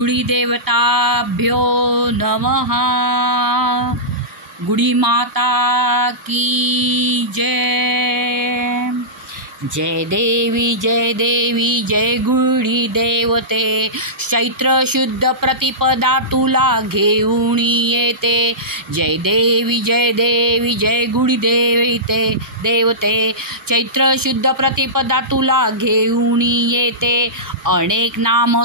गुडी देवताभ्यो नमः। गुडी माता की जय। जय देवी जय गुडी देवते। चैत्र शुद्ध प्रतिपदा तुला घेऊन येते। जय देवी जय गुडी देवते। चैत्र शुद्ध प्रतिपदा तुला घेऊन येते। अनेक नाम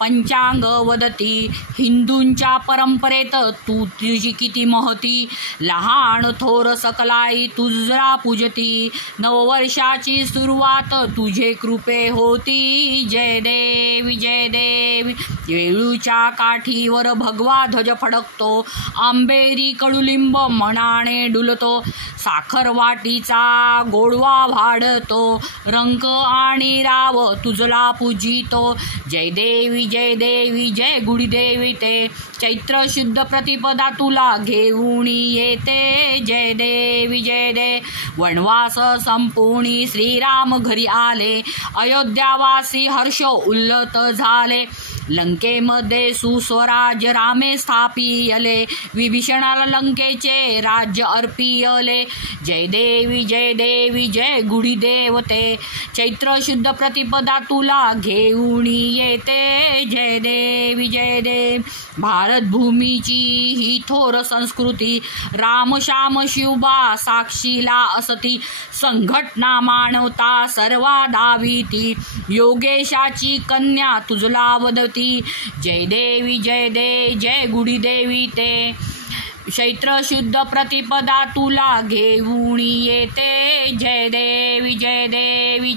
पंचांग वदती। हिंदूंच्या परंपरेत तुझी किती महती। लहान थोर सकलाई तुझला पूजती। नववर्षाची सुरुवात तुझे कृपे होती। जय देवी वेळूच्या काठीवर भगवा ध्वज फडकतो। आंबेरी कडुलिंब मनाने डुलतो। साखर वाटीचा गोडवा वाढतो। रंक आणि राव तुझला पूजितो। जय देवी जय गुडी देवते। चैत्र शुद्ध प्रतिपदा तुला घेऊन येते। जय देवी वनवास संपूर्णी श्रीराम घरी आले। अयोध्यावासी हर्ष उल्लत झाले। लंकेमध्ये सुस्वराज्य रामे स्थापिले। विभीषणाला लंकेचे राज्य अर्पिले। जय देवी जय गुडी देवते। चैत्र शुद्ध प्रतिपदा तुला घेऊन येते। जय देवी भारत भूमीची ही थोर संस्कृती। राम श्याम शिवबा साक्षीला असती। संघटना मानवता सर्वा दाविती। योगेशाची कन्या तुझला वदती। जय देवी जय गुडी देवते। चैत्र शुद्ध प्रतिपदा तुला घेऊन येते। जय देवी जय देवी